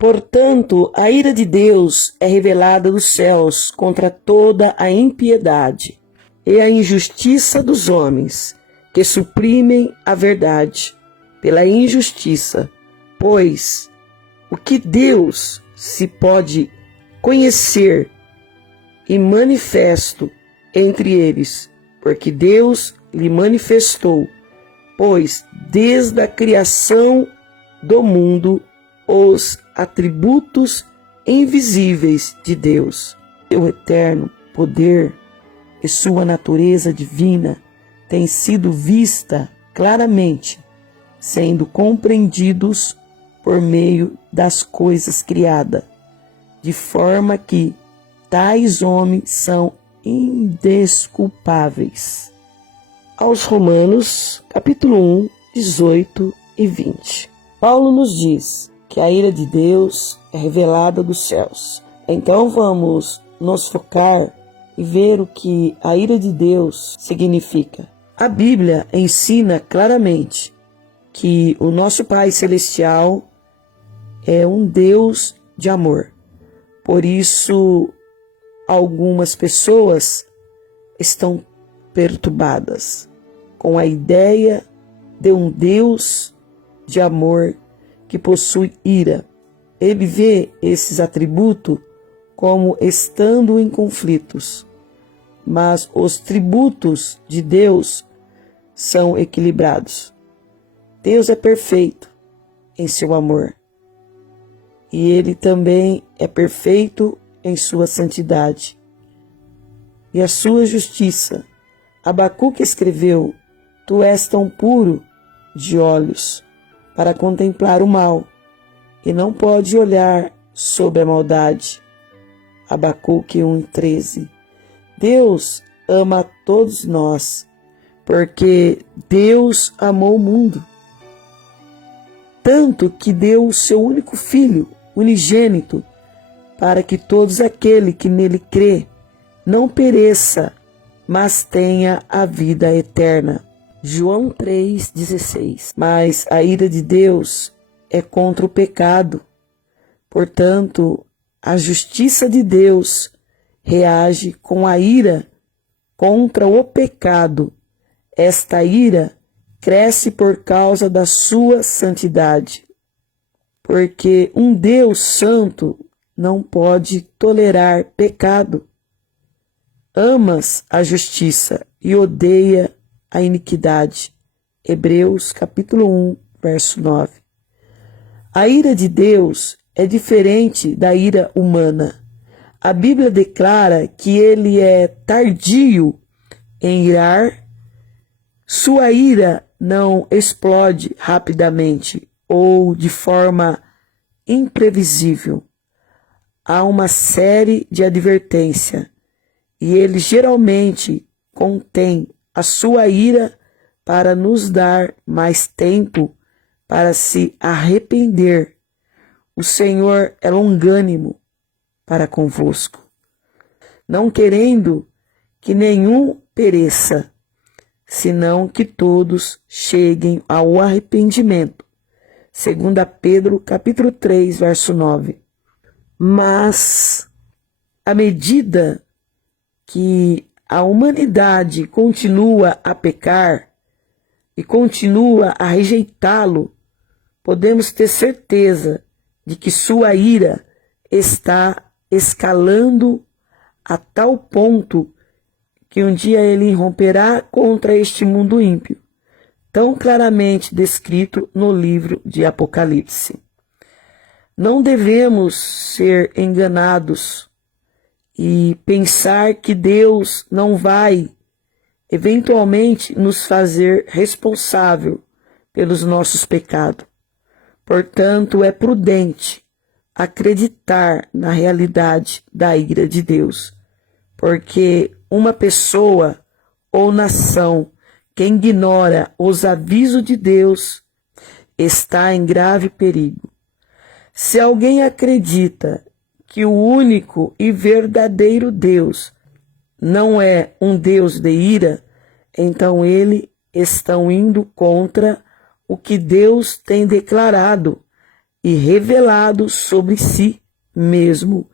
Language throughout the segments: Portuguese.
Portanto, a ira de Deus é revelada dos céus contra toda a impiedade e a injustiça dos homens, que suprimem a verdade pela injustiça, pois o que Deus se pode conhecer e manifesto entre eles, porque Deus lhe manifestou, pois desde a criação do mundo os atributos invisíveis de Deus, seu eterno poder e sua natureza divina têm sido vista claramente, sendo compreendidos por meio das coisas criadas, de forma que tais homens são indesculpáveis. Aos Romanos, capítulo 1, 18 e 20. Paulo nos diz que a ira de Deus é revelada dos céus. Então vamos nos focar e ver o que a ira de Deus significa. A Bíblia ensina claramente que o nosso Pai Celestial é um Deus de amor. Por isso, algumas pessoas estão perturbadas com a ideia de um Deus de amor que possui ira. Ele vê esses atributos como estando em conflitos, mas os tributos de Deus são equilibrados. Deus é perfeito em seu amor e Ele também é perfeito em sua santidade e a sua justiça. Abacuque escreveu: Tu és tão puro de olhos para contemplar o mal, e não pode olhar sobre a maldade. Abacuque 1:13. Deus ama a todos nós, porque Deus amou o mundo, tanto que deu o seu único Filho, unigênito, para que todos aquele que nele crê não pereça, mas tenha a vida eterna. João 3,16. Mas a ira de Deus é contra o pecado. Portanto, a justiça de Deus reage com a ira contra o pecado. Esta ira cresce por causa da sua santidade. Porque um Deus santo não pode tolerar pecado. Amas a justiça e odeia a iniquidade. Hebreus capítulo 1, verso 9. A ira de Deus é diferente da ira humana. A Bíblia declara que ele é tardio em irar. Sua ira não explode rapidamente ou de forma imprevisível. Há uma série de advertência e ele geralmente contém a sua ira para nos dar mais tempo para se arrepender. O Senhor é longânimo para convosco, não querendo que nenhum pereça, senão que todos cheguem ao arrependimento. 2 Pedro capítulo 3, verso 9. Mas, à medida que a humanidade continua a pecar e continua a rejeitá-lo, podemos ter certeza de que sua ira está escalando a tal ponto que um dia ele irromperá contra este mundo ímpio, tão claramente descrito no livro de Apocalipse. Não devemos ser enganados e pensar que Deus não vai eventualmente nos fazer responsável pelos nossos pecados. Portanto, é prudente acreditar na realidade da ira de Deus, porque uma pessoa ou nação que ignora os avisos de Deus está em grave perigo. Se alguém acredita que o único e verdadeiro Deus não é um Deus de ira, então eles estão indo contra o que Deus tem declarado e revelado sobre si mesmo.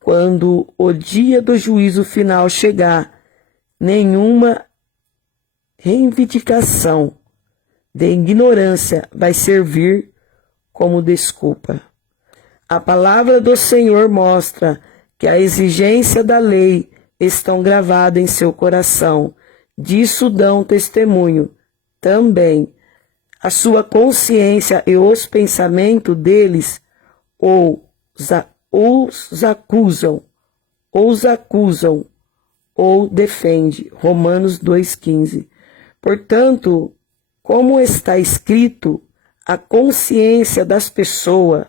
Quando o dia do juízo final chegar, nenhuma reivindicação de ignorância vai servir como desculpa. A palavra do Senhor mostra que a exigência da lei estão gravadas em seu coração. Disso dão testemunho também a sua consciência e os pensamentos deles os acusam ou defende. Romanos 2,15. Portanto, como está escrito, a consciência das pessoas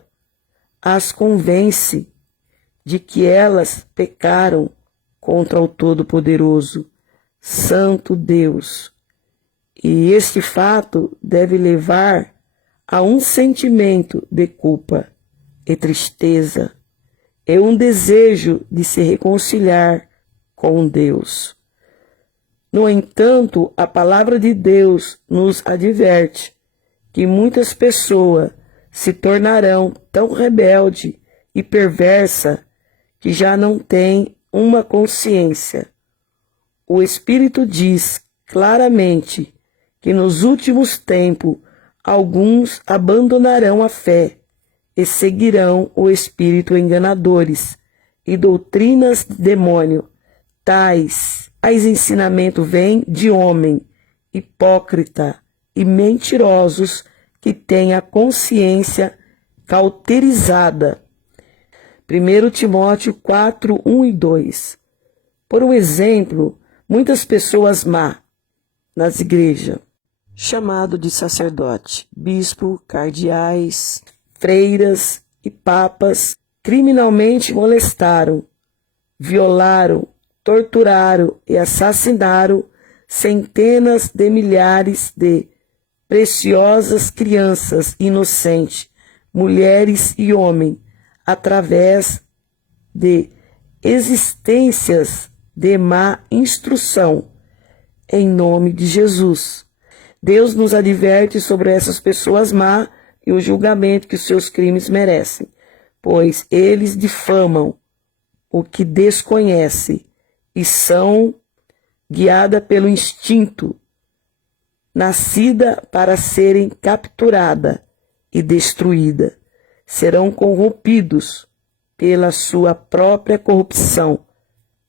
as convence de que elas pecaram contra o Todo-Poderoso, Santo Deus. E este fato deve levar a um sentimento de culpa e tristeza, e um desejo de se reconciliar com Deus. No entanto, a palavra de Deus nos adverte que muitas pessoas se tornarão tão rebelde e perversa que já não têm uma consciência. O Espírito diz claramente que nos últimos tempos alguns abandonarão a fé e seguirão o espírito enganadores e doutrinas de demônio. Tais ensinamentos vêm de homem hipócrita e mentirosos que têm a consciência cauterizada. 1 Timóteo 4, 1 e 2. Por um exemplo, muitas pessoas má nas igrejas, chamado de sacerdote, bispo, cardeais, freiras e papas, criminalmente molestaram, violaram, torturaram e assassinaram centenas de milhares de preciosas crianças inocentes, mulheres e homens, através de existências de má instrução, em nome de Jesus. Deus nos adverte sobre essas pessoas má e o julgamento que os seus crimes merecem, pois eles difamam o que desconhece e são guiadas pelo instinto, nascida para serem capturada e destruída. Serão corrompidos pela sua própria corrupção.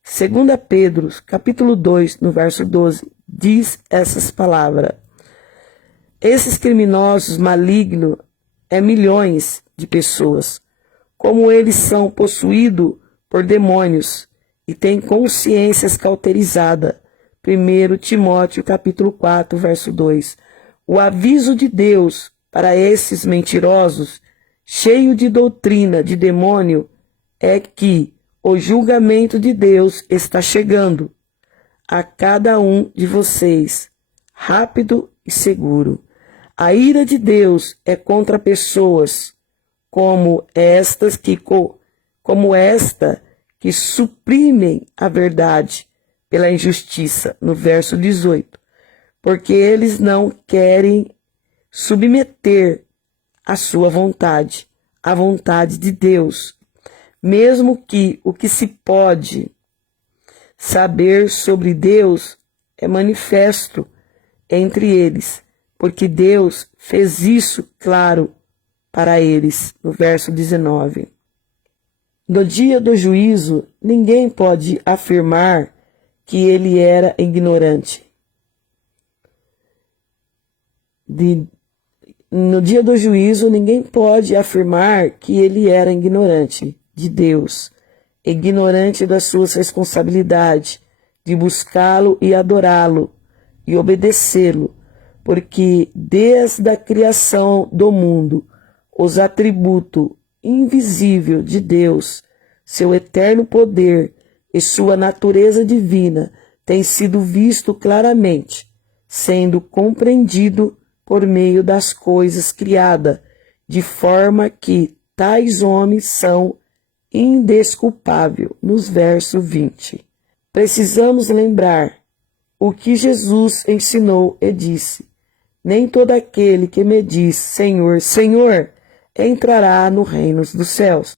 2 Pedro, capítulo 2, no verso 12, diz essas palavras. Esses criminosos malignos milhões de pessoas. Como eles são possuídos por demônios e têm consciências cauterizadas. 1 Timóteo, capítulo 4, verso 2. O aviso de Deus para esses mentirosos, cheios de doutrina de demônio, é que o julgamento de Deus está chegando a cada um de vocês, rápido e seguro. A ira de Deus é contra pessoas como esta que suprimem a verdade pela injustiça, no verso 18, porque eles não querem submeter a sua vontade, a vontade de Deus, mesmo que o que se pode saber sobre Deus é manifesto entre eles, porque Deus fez isso claro para eles, no verso 19. No dia do juízo, ninguém pode afirmar que ele era ignorante. No dia do juízo, ninguém pode afirmar que ele era ignorante de Deus, ignorante das suas responsabilidades, de buscá-lo e adorá-lo e obedecê-lo, porque desde a criação do mundo, os atributos invisíveis de Deus, seu eterno poder e sua natureza divina têm sido visto claramente, sendo compreendido por meio das coisas criadas, de forma que tais homens são indesculpáveis, nos versos 20. Precisamos lembrar o que Jesus ensinou e disse: nem todo aquele que me diz Senhor, Senhor, entrará no reino dos céus.